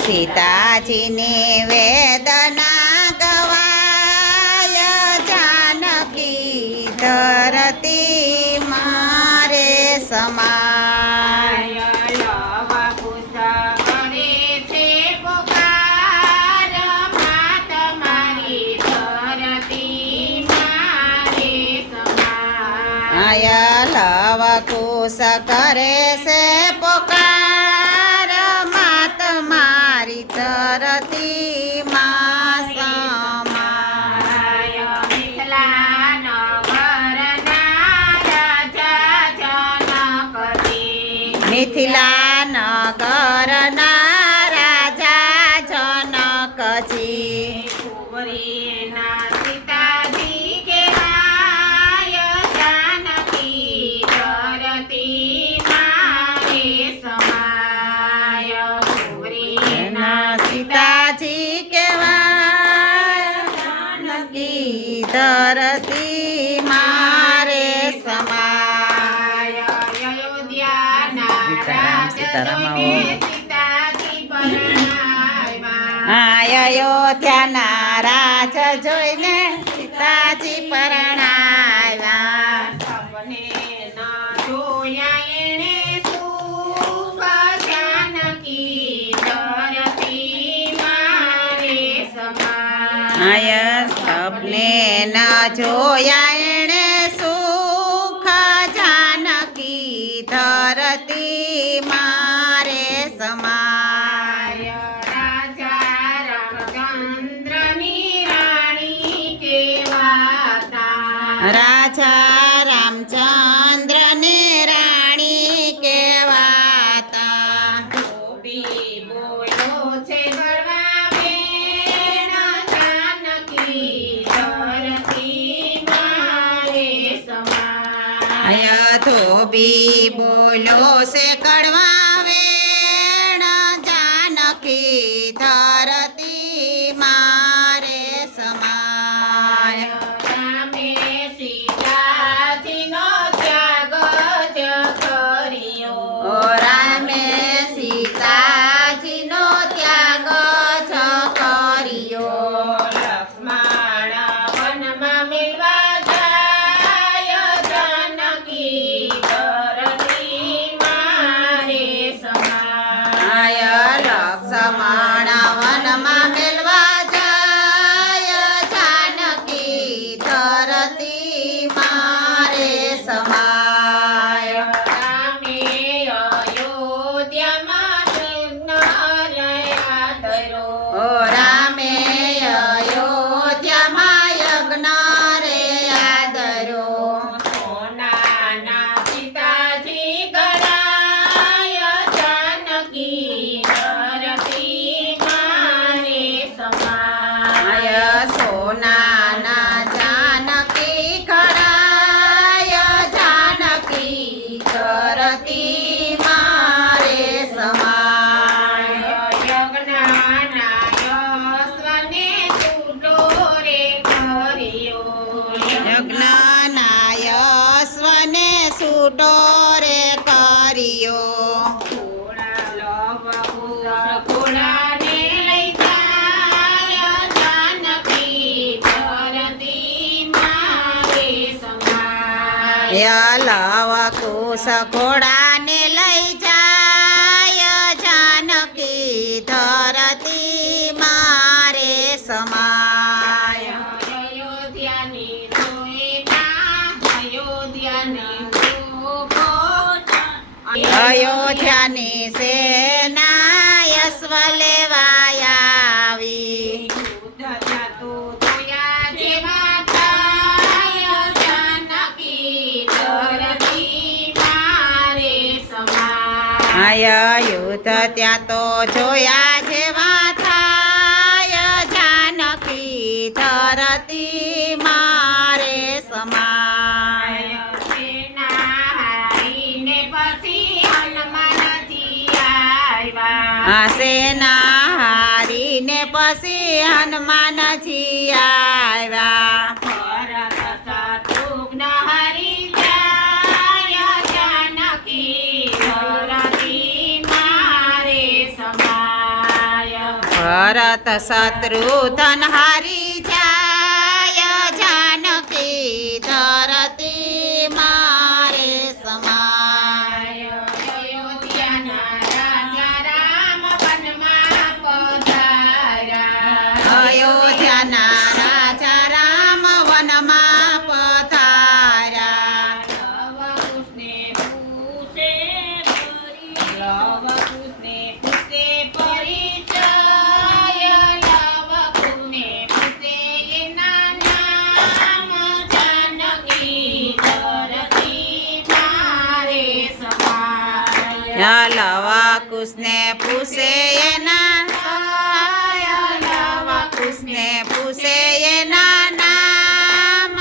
સીતાજીની વેદના ગવાય જાનકી ધરતી મારે સમાય લવકુશ કરે છે પોકાર માત મારી ધરતી માં સમાય મિથિલા નગરના રાજા જનકજી મિથિલા નગરના રાજા જનકજી કુંવરીના સીતાજી કહેવાય જાનકી ધરતી મારે સમાય કુંવરીના સીતાજી કહેવાય જાનકી ધરતી મારે સમાય અયોધ્યાના સીતારામ સીતાજી પરણાવ્યા અયોધ્યાના રાજ જોઈને સીતાજી પરણાવ્યા સપને ના જોયા એણે સુખ જાનકી ધરતી મારે સમાય સપને ન જોયા એણે સુખ જાનકી ધરતી મારે સમાય રાજા રામચંદ્રની રાણી કેવાતા રાજા રામચંદ્રને રાણી કહેવાતા ધોબી બોલ્યો છે બળવા બેન જાનકી ધરતી મારે સમાય ધોબી બોલો છે કડવા વેણ જાનકી ધરતી મારે સમાય રામે સીતાજીનો ત્યાગ જ કર્યો ઓ રામે સીતાજીનો ત્યાગ જ કર્યો લક્ષ્મણ વનમાં મિલવા જાય જાનકી ધરતી મારે સમાય લક્ષ્મણ વનમાં મેલવા જાય જાનકી ધરતી મારે સમાય રામે અયોધ્યામાં લગ્ન રહ્યા ધરો ઓ રામે અયોધ્યામાં યજ્ઞ રે આદરો સોનાના સીતાજી ગળાય જાનકી ધરતી મારે સમાય સોનાના જાનકી ખડાય જાનકી ધરતી મારે સમાય યજ્ઞના યશને છૂટો રે કર્યો યજ્ઞના યશ્વને છૂટો રે કર્યો ઘોડાને લઈ જાય જાનકી ધરતી મારે સમાય લવકુશ ઘોડાને લઈ જાય જાનકી ધરતી મારે સમાય અયોધ્યાની જોઈના અયોધ્યાની જોગો અયોધ્યાની સેના યશ્વ લેવાયા આવી યુદ્ધ ત્યાં તો જોયા જેવા થાય જાનકી ધરતી મારે સમાય સેના હારીને પછી હનુમાનજી આવ્યા ભરત શત્રુધન હારી જાય જાનકી ધરતી મારે સમાય અયોધ્યાના રાજા રામ વનમાં પધાર્યા. અયોધ્યાના રાજા રામ વનમાં પધાર્યા લવ કુશને પૂછે પરિચય. લવ કુશને પૂછે એના નામ. જાનકી ધરતી મારે સમાય. લવા કુશને પૂછે એના લવા કુશને પૂછે એના નામ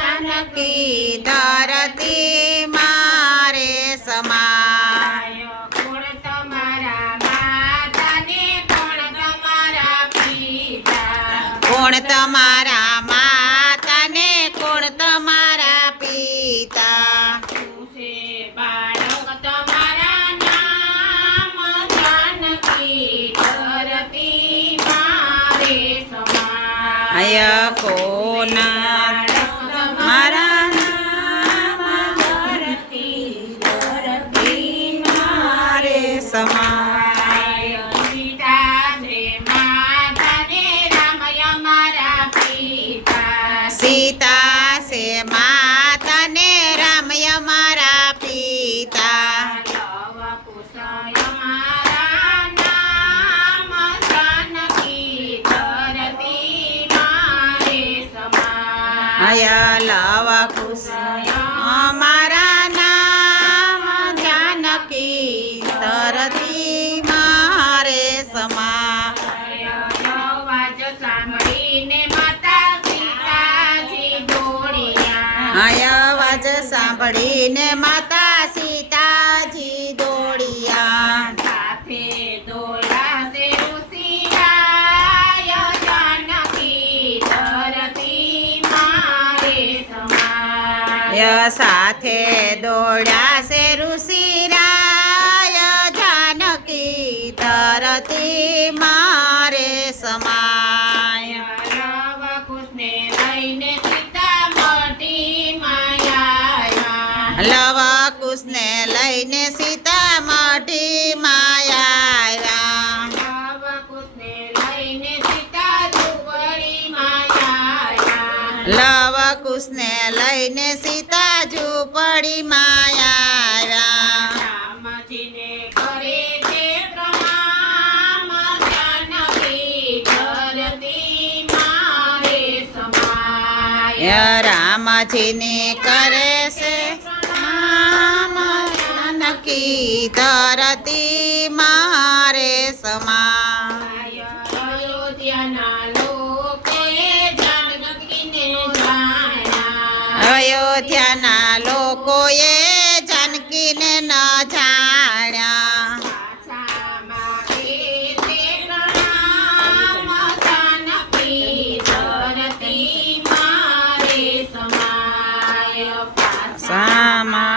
જાનકી ધરતી મારે સમાય કોણ તમારા માતાને કોણ તમારા પિતા. કોણ તમારા માતા ને કોણ તમારા પિતા પૂછે બાળક તમારા નામ. જાનકી ધરતી મારે સમાય. કોના મારા નામ ધરતી મારે સમાય સીતા ને માતાને રામય મારા પિતા. સીતા સે માતા ને રામય મારા પિતા લવ કુશય મારા નામ. જાનકી ધરતી મારે સમાય. લવ કુશ અમારા નામ જાનકી ધરતી મારે સમાય અવાજ સાંભળીને માતા સીતાજી દોડ્યા. અવાજ સાંભળીને માતા સીતાજી દોડ્યા સાથે દોડાશે ઋષિરાય. જાનકી ધરતી મારે સમાય. સાથે દોડ્યા છે ઋષિરાય જાનકી ધરતી મારે સમાય લવ કુશને લઈને સીતા મોટી માયા. લવ કુશને લઈને સીતા મોટી માયા લવ કુશને લઈને સીતા ઝૂંપડી માયા. લવ કુશને લઈને સીતા ઝૂંપડી માયા રામજીને કરે છે પ્રણામ. જાનકી ધરતી મારે સમાય. રામજીને કરે છે નામ જાનકી ધરતી મારે સમાય અયોધ્યાના લોકોએ જાનકીને જાણ્યા. અયોધ્યાના લોકોએ જાનકીને ન જાણ્યા પાછા માગે છે પ્રણામ. જાનકી ધરતી મારે સમાય. પાછા સામા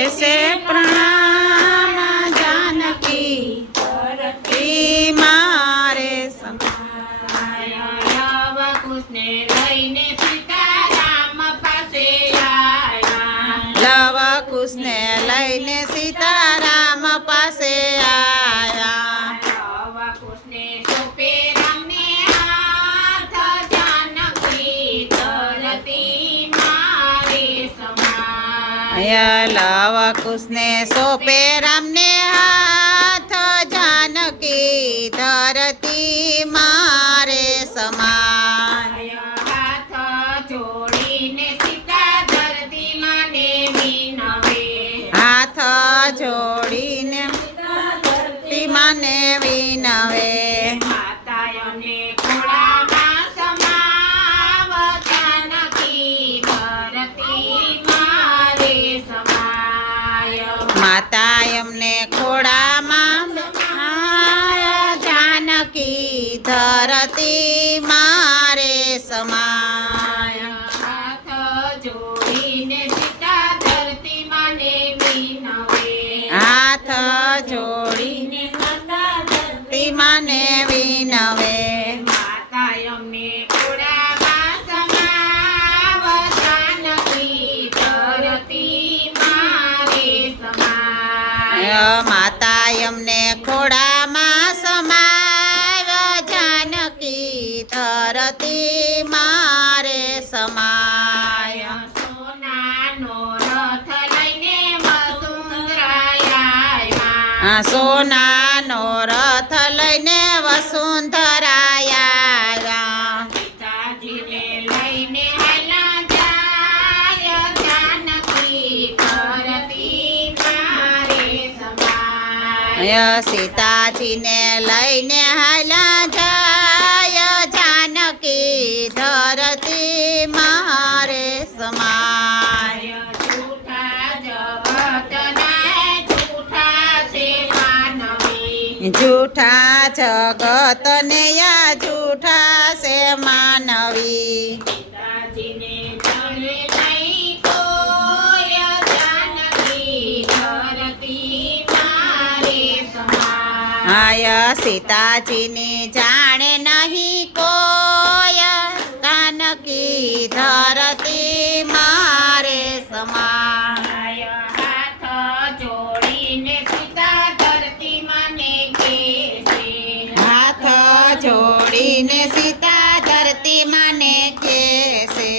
એસે પ્રણામ જાનકી ધરતી મારે સમાય લવ કુશને લઈને સીતારામ પાસે આવ્યા. લવ કુશને લઈને સીતારામ પાસે આવ્યા લવ કુશને સોંપે રામને હાથ. જાનકી ધરતી મારે સમાય. લવ કુશને સોંપે રામને હાથ જાનકી ધરતી મારે સમાય હાથ જોડીને સીતા ધરતી માને વિનવે. હાથ જોડીને ધરતી માને વિનવે માતાઓને ખોળામાં સમાવ. જાનકી ધરતી મારે સમાય. માતા એમને ખોડામાં જાનકી ધરતી મારે સમાય હાથ જોડીને સીતા ધરતી માને વિનવે. હાથ જોડીને ધરતી માને વિનવે સોનાનો રથ લઈને વસુંધરાયા સીતાજીને લઈને હાલા જાય જાનકી કરતી મારે સમાય સીતાજીને લઈને હાલા જાય જાનકી ધરતી મારે સમાય જૂઠા જગતના જૂઠા છે માનવી જૂઠા જગતને યા જૂઠા છે માનવી સીતાજીને જણે નહીં કોઈ જાનકી ધરતી મારે સમાય આય સીતાજીની જાણે નહીં કોઈ જાનકી ધરતી મારે સમાય હાથ જોડીને સીતા ધરતી માને કેસે હાથ જોડીને સીતા ધરતી માને કેસે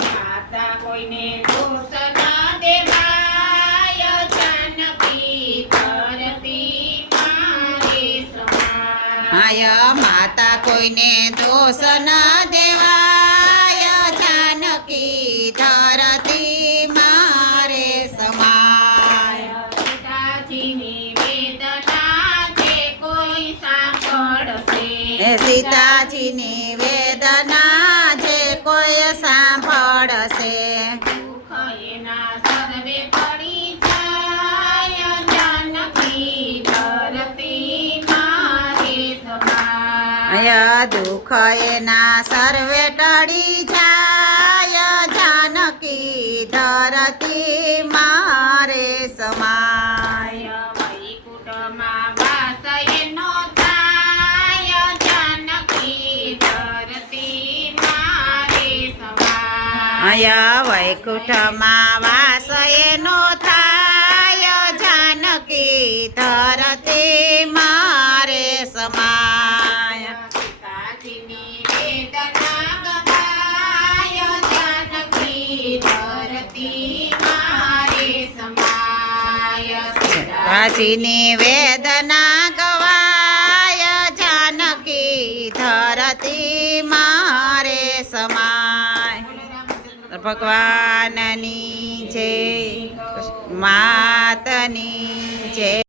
માતા કોઈને દોષ ન દેવાય જાનકી ધરતી મારે સમાય આય માતા કોઈને દોષ ન દેવાય જાનકી ધરતી મારે સમાય સીતાજીની વેદના જે કોઈ સાંભળશે એ સીતાજીની વેદના જે કોઈ સાંભળશે દુઃખ એના સર્વે પડી જાય જાનકી ધરતી મારે સમાય દુઃખ એના સર્વે ટળી જાય જાનકી ધરતી મારે સમાય વૈકુંઠમાં વાસ એનો થાય જાનકી ધરતી મારે સમાય વૈકુંઠમાં વાસ એનો થાય જાનકી ધરતી મારે સમાય સીતાજીની વેદના ગવાય જાનકી ધરતી મારે સમાય સીતાજીની વેદના ગવાય જાનકી ધરતી મારે સમાય ભગવાનની જય માતની